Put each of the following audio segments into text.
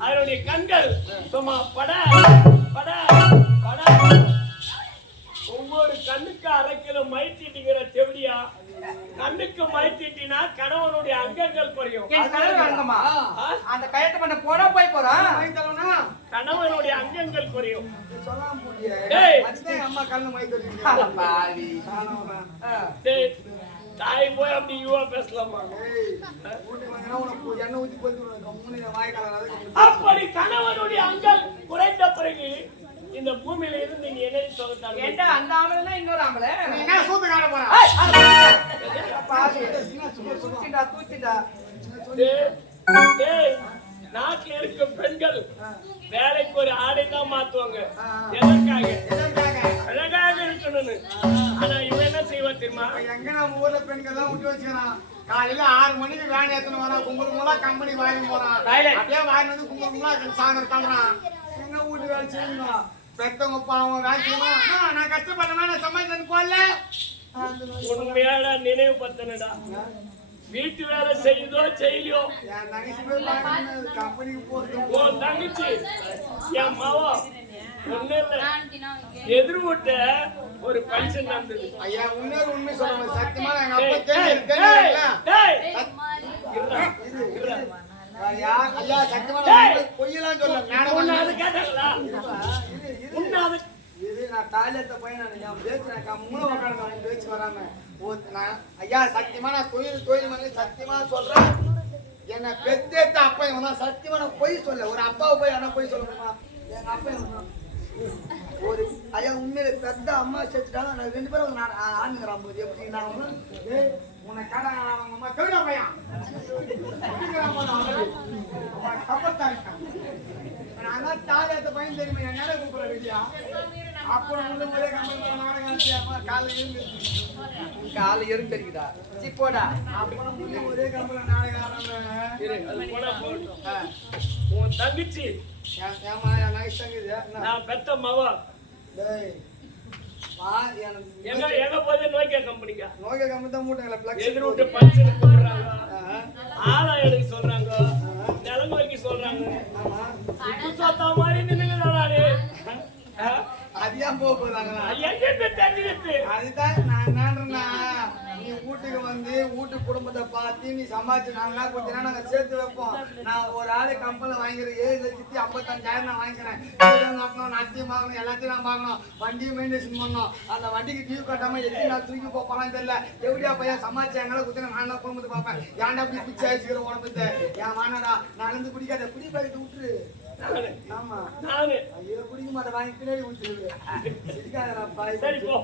அதனுடைய கண்கள் சும்மா பட பட பட. ஒவ்வொரு கண்ணுக்கு அரை கிலோ மை தீட்டிக்கிற செவிடியா கண்ணுக்கு மை தீட்டினா கணவனுடைய அங்கங்கள் குறையும்? அந்த கயத்தை பண்ண போனா போய் போறான்? கணவனுடைய அங்கங்கள் குறையும் சொல்லாம அம்மா கண்ணு மை தாய் போய் அப்படி யுவா பேசலாமா. அப்படி கணவனுடைய அங்கள் குறைந்த பிறகு இந்த பூமியில இருந்து நீ என்ன சொல்ல ஏண்டா அந்த ஆம்பளைன்னா இன்னொரு ஆம்பளை என்ன சூத்து காட்ட போற? தூச்சிண்டா, தூச்சிண்டா. நாட்டில் இருக்க பெண்கள் வேலைக்கு ஒரு ஆடை தான் மாத்துவாங்க எதற்காக தெரியுமா? எங்க நம்ம ஊர்ல பெண்கள் எல்லாம் விட்டு வச்சுக்கிறான் காலையில ஆறு மணிக்கு வேன் ஏத்தணும் வரான். கும்பல் கும்பலா கம்பெனி வாங்கி போறான். அப்படியே வாங்கி வந்து கும்பலா சாயந்தரம் தள்ளுறான் எங்க வீட்டு வேலை செய்யணும் பெத்தவங்க பாவம் அம்மா, நான் கஷ்டப்பட்டேன்னா நான் சமைச்சேன்னு போடல. உண்மையான நினைவு பத்தனடா வீட்டு வேலை செய்யுதோ செய்யலையோ. என் தங்கச்சி என் மாவா. ஒண்ணு இல்ல. ஒரு பங்கன் நடந்தது. ஐயா உண்மையோட உண்மை சொல்லுவேன் சத்தியமா எங்க அப்பா தெரியும் பொய்யெல்லாம் சொல்ல அது இது நான் டாய்லெட்ட போய் நான் என் பேச்சு நான் கம்முனு உட்காந்து பேச்சு வராம. ஐயா சத்தியமா நான் தொழில் தொழில் பண்ணி சத்தியமா சொல்றேன். என்னை பெத்தேத்த அப்பா இவனா சத்தியமா நான் பொய் சொல்ல ஒரு அப்பாவை போய் என்ன பொய் சொல்ல முடியுமா? எங்க அப்பா ஒரு ஐயா உண்மையில பெத்த அம்மா செத்துட்டாங்க. நான் ரெண்டு பேரும் நான் ஆணுங்கிறான் போது எப்படி நான் ஒண்ணு, உன்னை கேட்டா அவங்க அம்மா கேட்டா பையன் அப்படிங்கிறான் போல அவன். கப்பத்தான் நான் தான் தாலியாத்த பையன் தெரியுமா? என் நேரம் கூப்பிடுற விஜயா கால எறும்பு தெரியுதா சி போடா. உன் தங்கச்சி? நான் பெத்த மவா. எங்க எங்க போதே நோக்கியா கம்பெனிக்கா? நோய்க்கு கம்பெனி தான் மூட்டைங்களா, எதிர் போகுது. விட்டு பஞ்சனு கூப்பிடுறாங்க ஆ, ஆலா எடுக்க சொல்றாங்க. நிலங்கு வைக்க சொல்றாங்க. மாதிரி நின்னுங்க நானு ஆ? அது ஏன் போக தெரிஞ்சுக்கிட்டு அதுதான் நான் என்னன்றேன்னா, நீ வீட்டுக்கு வந்து வீட்டு குடும்பத்தை பார்த்து நீ சம்பாதிச்சு நாங்களாம் கொடுத்தீங்கன்னா நாங்க சேர்த்து வைப்போம். நான் ஒரு ஆளு கம்பெனில வாங்கிக்கிறேன் ஏழு லட்சத்தி ஐம்பத்தஞ்சாயிரம் நான் வாங்கிக்கிறேன். கட்டணும் நத்தையும் பார்க்கணும் எல்லாத்தையும் நான் பார்க்கணும். வண்டியும் மெயின்டெயின் பண்ணணும். அந்த வண்டிக்கு டியூ கட்டாம எப்படி நான் தூக்கி போப்பான்னு தெரியல. எப்படியா பையன் சமாளிச்சு எங்களை குத்தி நான் தான் குடும்பத்தை பார்ப்பேன். ஏன்டா அப்படி பிச்சை அடிச்சுக்கிற உடம்புத்த? என் மானடா நான் இருந்து குடிக்காத குடி பழக்கத்தை விட்டுரு. நானு ஆமா நானு ஐயோ வாங்கி சரி போ.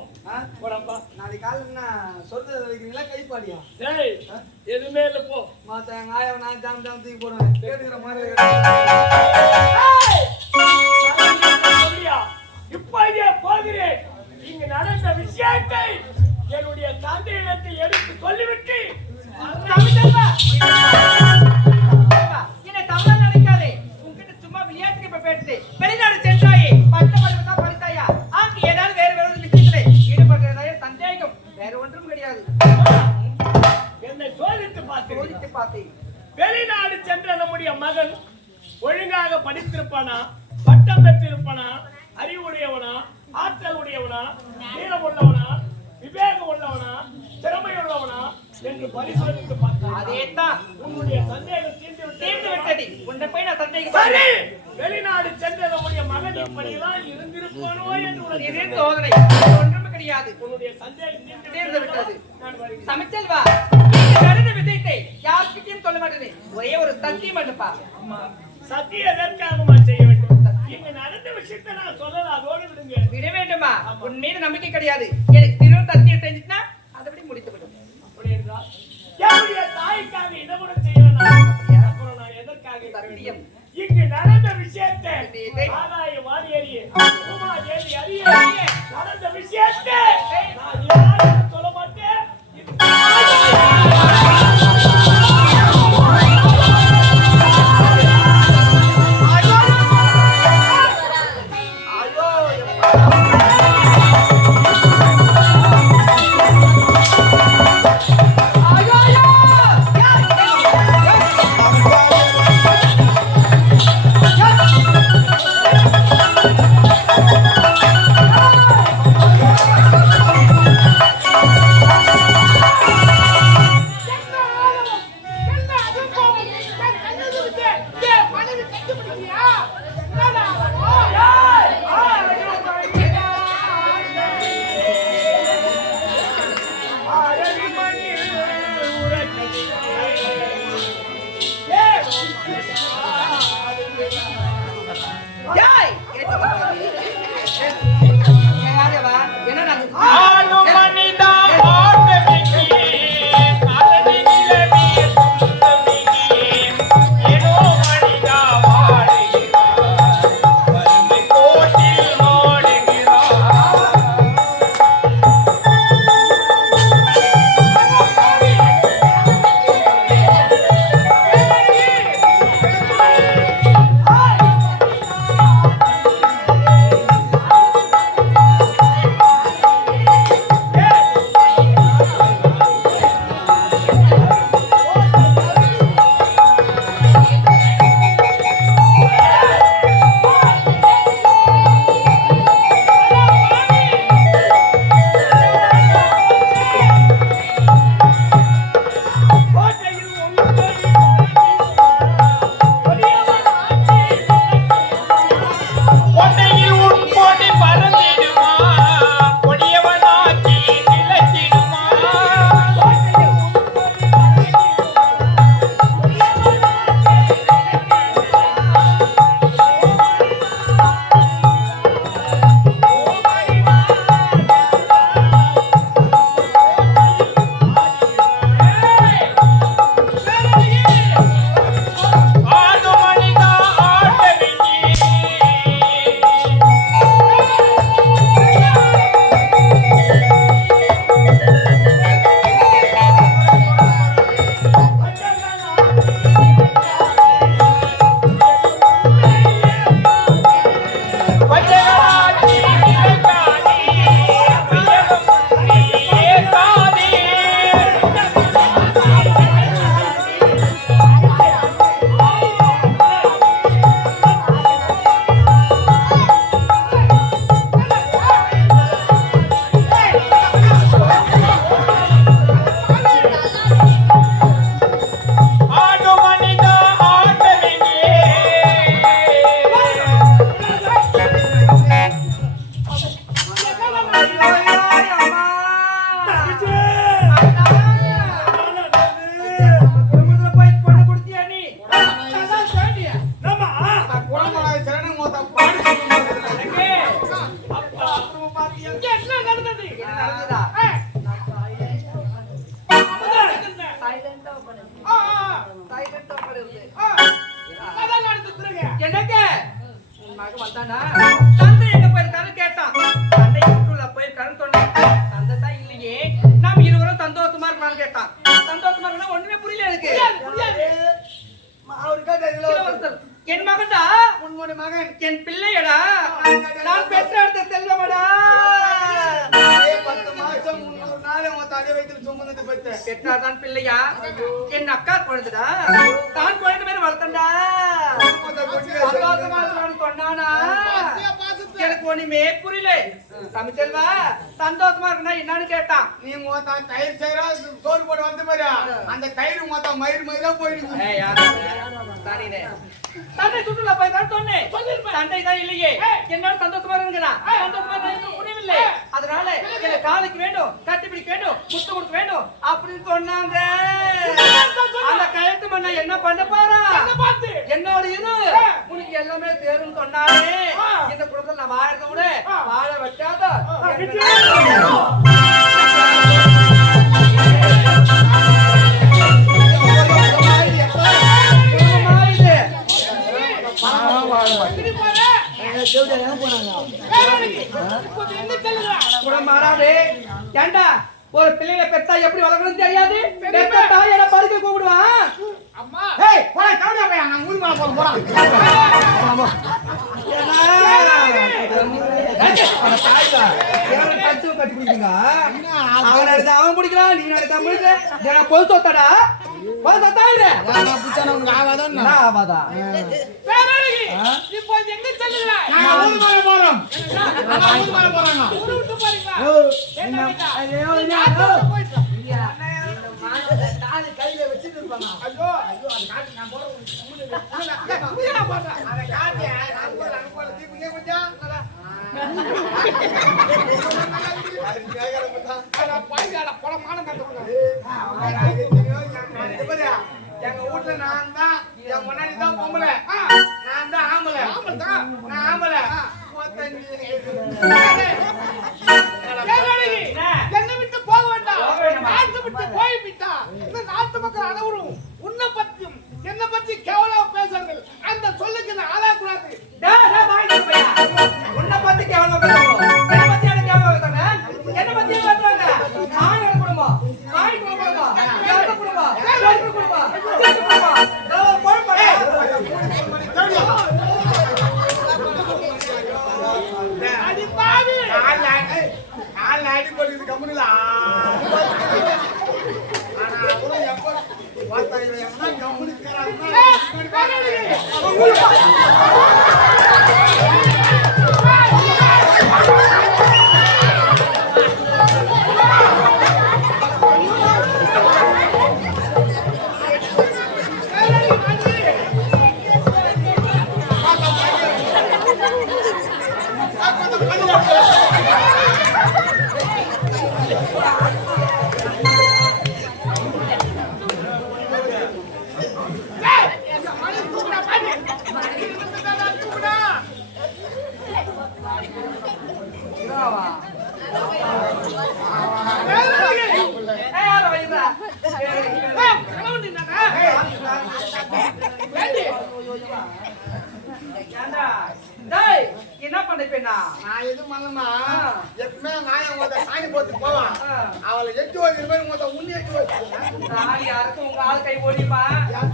நாளைக்கு காலையில என்ன சொல்றது வைக்கிறீங்களா கைப்பாடியா எதுவுமே இல்லை போ. மாத்த எங்க ஆயா நான் ஜாம் ஜாம் தூக்கி போடுவேன் கேட்டுக்கிற மாதிரி இப்படியே போகிறேன். இங்கு நடந்த விஷயத்தை என்னுடைய தந்தையிடத்தில் எடுத்து சொல்லிவிட்டு இப்படியெல்லாம் இருந்திருப்பானோ என்று உனக்கு இது எண்ணம். சோதனை. வேறு ஒன்றும் கிடையாது. உன்னுடைய சந்தேகம் தீர்ந்து விட்டதோ? இந்த விஷயத்தை சொல்ல மாட்டேன். ஒரே ஒரு சத்தியம் பண்ணுப்பா அம்மா, சத்தியம் எதற்காகமா செய்ய வேண்டும்? இங்க நடந்த விஷயத்தை நான் சொல்லல அதோடு விடுங்க. விட வேண்டுமா உன் மீது நம்பிக்கை கிடையாது. எனக்கு திரும்ப சத்தியம் செஞ்சுட்டுனா அதை விட முடித்து விடும். அப்படி என்றால் தாய்க்காக இதை இங்கு நடந்த விஷயத்தை ஆதாய தேவி அறிய நடந்த விஷயத்தை என்னங்க? உன் மகன் வந்தானா? உன் தலை வைத்து சுமந்தது பெற்ற பெற்றாதான் பிள்ளையா? என் அக்கா குழந்தைடா தான் குழந்தை மாதிரி வளர்த்தண்டா? சொன்னானா எனக்கு ஒண்ணுமே புரியல. தமிழ்ச்செல்வா சந்தோஷமா இருக்கணும் என்னன்னு கேட்டான். நீ மொத்தம் தயிர் செய்யறா சோறு போட்டு வந்து பாரு அந்த தயிர் மொத்தம் மயிர் மயிரா? சரிண்ணே. தந்தை சுற்றுலா போய் தான் சொன்னேன். தந்தை தான் இல்லையே. என்னால சந்தோஷமா சந்தோஷமா முடியவில்லை அதனால எனக்கு காலுக்கு வேண்டும் கட்டி பிடிக்க வேண்டும் முத்து கொடுக்க வேண்டும். அப்படின்னு சொன்னாங்க. அந்த கயத்து மண்ண என்ன பண்ண போறா? என்னோட இது. உனக்கு எல்லாமே தேருன்னு சொன்னாலே. இந்த குடும்பத்துல நான் வாழறத வாழ வச்சாத ஏண்டா? ஒரு பிள்ளைகளை பெத்தா எப்படி வளர்க்கணும் தெரியாது? பெத்த தாய் என்ன படுக்க கூப்பிடுவான் ஏய் போடா கவனியா பையன் நான் ஊர் மேல போடா அவன் எடுத்து அவன் பிடிக்கிறான் நீ எடுத்து அவன் பிடிக்கிற பொது சொத்தாடா. பொது சொத்தா இது? இப்போ ஆவாதான் என்ன நான் ஊர் போறோம் நான் ஊர் மேல கையில வச்சிட்டு இருப்பாங்க ஐயோ ஐயோ அது காட்டு நான் போறேன் அதை காட்டி அனுப்பல அனுப்பல கொஞ்சம் எங்க வீட்டுல நான் தான் என்ன? நான் பண்ணலம்மா. ஆ. எப்பவுமே நான் மொத்த சாணி போட்டு போவான். அவளை எட்டு வருஷம் பேர் மொத்த உண்ணி எட்டு வருஷம் சாவி யாருக்கும் உங்க ஆள் கை ஓடிப்பா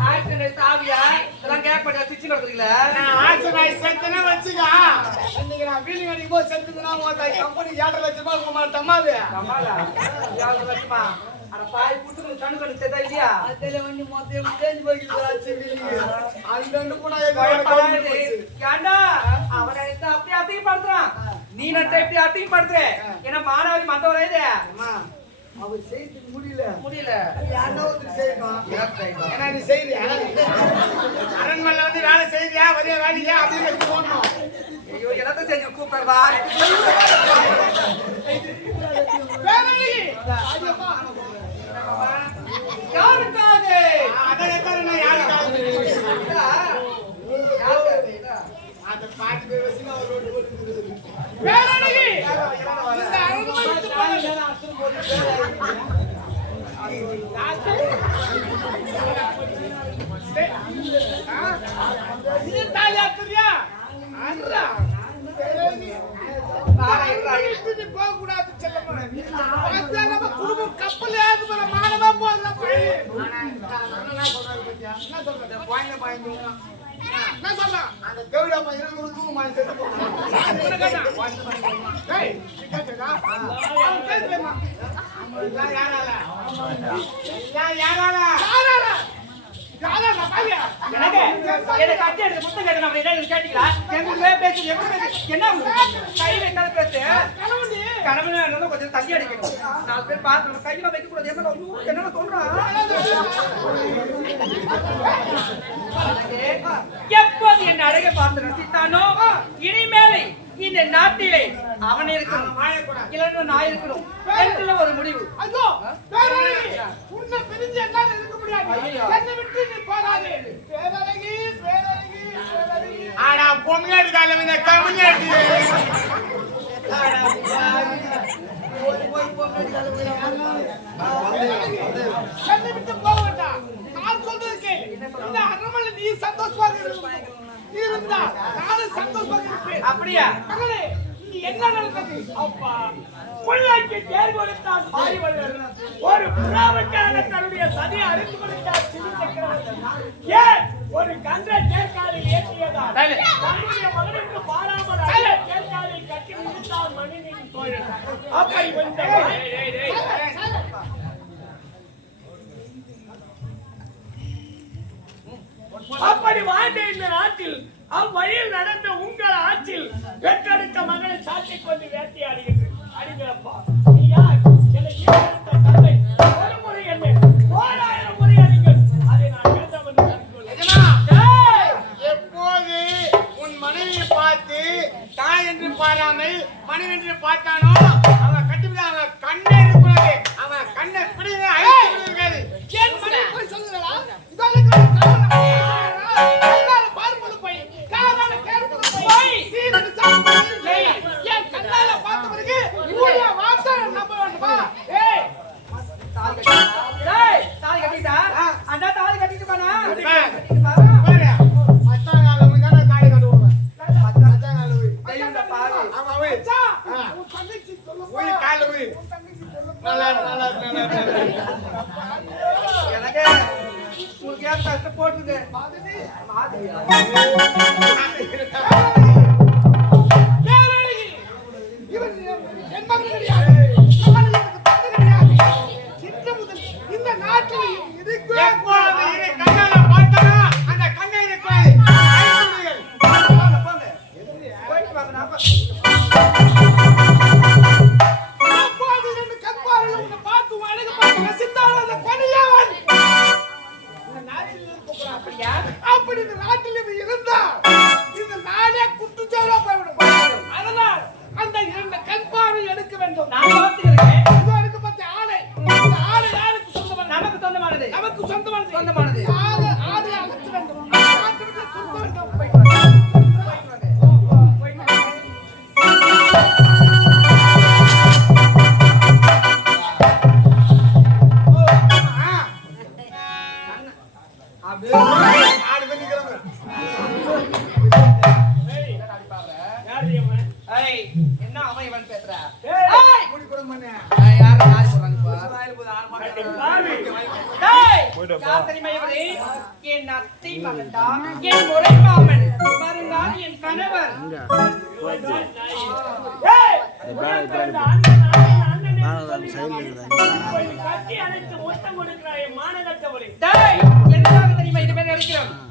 ஆக்சிடென்ட் சாவியா இதெல்லாம் கேட்க மாட்டேன் சுவிட்ச் கொடுக்குறீங்களா நான் நாய் செத்தனே வச்சுக்க. இன்னைக்கு நான் வீடு அடிக்கும் போது செத்துதுன்னா மொத்த கம்பெனி ஏழரை லட்சம் ரூபாய் கொடுக்க மாட்டேம்மாது. கமாலா யாரு வருமா அட பாய் புட்டு கண்ணு கண்ணு செத்தா இல்லையா? அதுல வந்து மொத்த எப்படி தேஞ்சு போய்க்குது ஆச்சு வீட்டுக்கு. அந்த ரெண்டு கூட. ஏன்டா அவன் நினைச்சா அப்படி அத்தையும் படுத்துறான். நீ நினைச்சா இப்படி அத்தையும் படுத்துற? ஏன்னா மாணவரி மத்தவரே இது? அம்மா, அவர் செய்யறதுக்கு முடியல. முடியல. யாருன்னா ஒருத்தர் செய்யணும். யார் செய்வா? ஏன்னா நீ செய்யறியா? அரண்மனையில வந்து வேலை செய்யறியா வரைய வேலையா? அப்படின்னு எனக்கு தோணும் ஐயோ என்னத்த செஞ்சு கூப்பிடுறா ஏழழகி, யாருக்காக? பாட்டு பேர் இந்த அரண்மனை விட்டு போக நீ தாலியா தெரியா அன்றா விட்டு போக கூடாது செல்லம்மா பார்த்தா நம்ம குடும்பம் கப்பல் ஏது போல மானமா போதுல பையன் என்ன பாயிண்ட் பாயிண்ட் என்ன சொல்றான் அந்த தேவிடா பையன் ஒரு தூக்கு மாதிரி செத்து எல்லாம் யாரால? எல்லாம் யாரால? பையன் எனக்கு எனக்கு அட்டை எடுத்து புத்தகம் கேட்டு நம்ம என்ன கேட்டீங்களா எங்களுக்குள்ளே பேசி எப்படி என்ன? கை வைக்காத பேசு கணவன் கொஞ்சம் தள்ளி அடிக்கணும் நாலு பேர் பார்த்து கையில வைக்க கூடாது என்ன என்னென்ன சொல்றான் எப்போது என் அழகை பார்த்து ரசித்தானோ இனிமேலை இந்த நாட்டிலே அவன் இருக்கணும் இல்லைன்னா நான் இருக்கணும் ஒரு முடிவு ஐயோ உன்னை பிரிஞ்சு ஐயோ. என்னை விட்டு நீ போகாதே பேரழகி பேரழகி பேரழகி ஆனா பொம்மையாடி கால இந்த கம்யூனிட்டி என்னை விட்டு போக வேண்டாம் நான் சொல்றது கேளு இந்த அரண்மனை நீ சந்தோஷமாக இருக்கணும். நீ இருந்தா நானும் சந்தோஷமாக இருப்பேன் அப்படியா? மகளே என்ன நடந்தது? அப்பா. பிள்ளைக்கு தேர் கொடுத்தால் சாய்வதர் ஒரு புறாவுக்கான தன்னுடைய சதியை அறிந்து கொடுத்தார் சிறு சக்கரவர்த்தி. ஏன் ஒரு கன்ற தேர்காலில் ஏற்றியதா Silent. தன்னுடைய மகனுக்கு பாராமல் தேர்காலில் கட்டி வந்த அப்படி வாழ்ந்த இந்த நாட்டில் அவ்வழியில் நடந்த உங்கள் ஆட்சியில் பெற்றெடுத்த மகளை சாட்டிக் கொண்டு வேட்டையாடுகிறது அடிக்கிறப்பா நீ இந்த நாட்டில் இதுக்கு করবো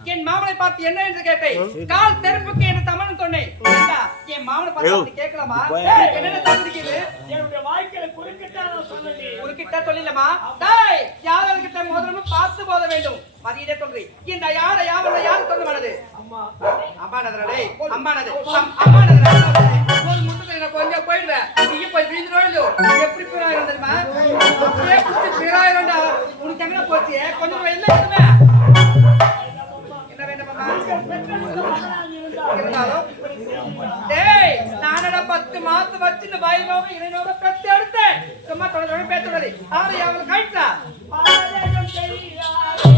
என் மாமனை பார்த்து என்ன என்று கேட்டேன்? கால் தெருப்புக்கு என்று தமிழ் சொன்னேன். ஏண்டா, என் மாமனை பார்த்து அப்படி கேட்கலாமா? என்னுடைய வாழ்க்கையில குறுக்கிட்டா சொன்னேன் குறுக்கிட்ட டேய் யாதவர்கிட்ட முதலும் பார்த்து போத வேண்டும். மதியிலே சொல்றி. இந்த யார யாவர யாரு சொந்தமானது அம்மா. அம்மானதுடா டேய் அம்மானது. அம்- அம்மானதுடா ஒரு முட்டுக்கு நான் கொஞ்சம் போயிடுவேன். நீ போய் வீழ்ந்து நோய்ந்து எப்படி பிராயிரம் தெரியுமா? அப்படியே குத்தி பிராயிரம்டா உனக்கு எங்க போச்சு? கொஞ்சம் வெளில இருமே என்ன வேண்டுமாமா பெற்றெடுத்த மகனாக இருந்தால் இருந்தாலும் டேய் நானடா பத்து மாசம் வச்சு இந்த வயலோக இணையோக பெத்து எடுத்தேன். சும்மா தொடர்ந்து பேசுறது ஆறு அவள் கழிச்சா பாதகம் தெரியாதே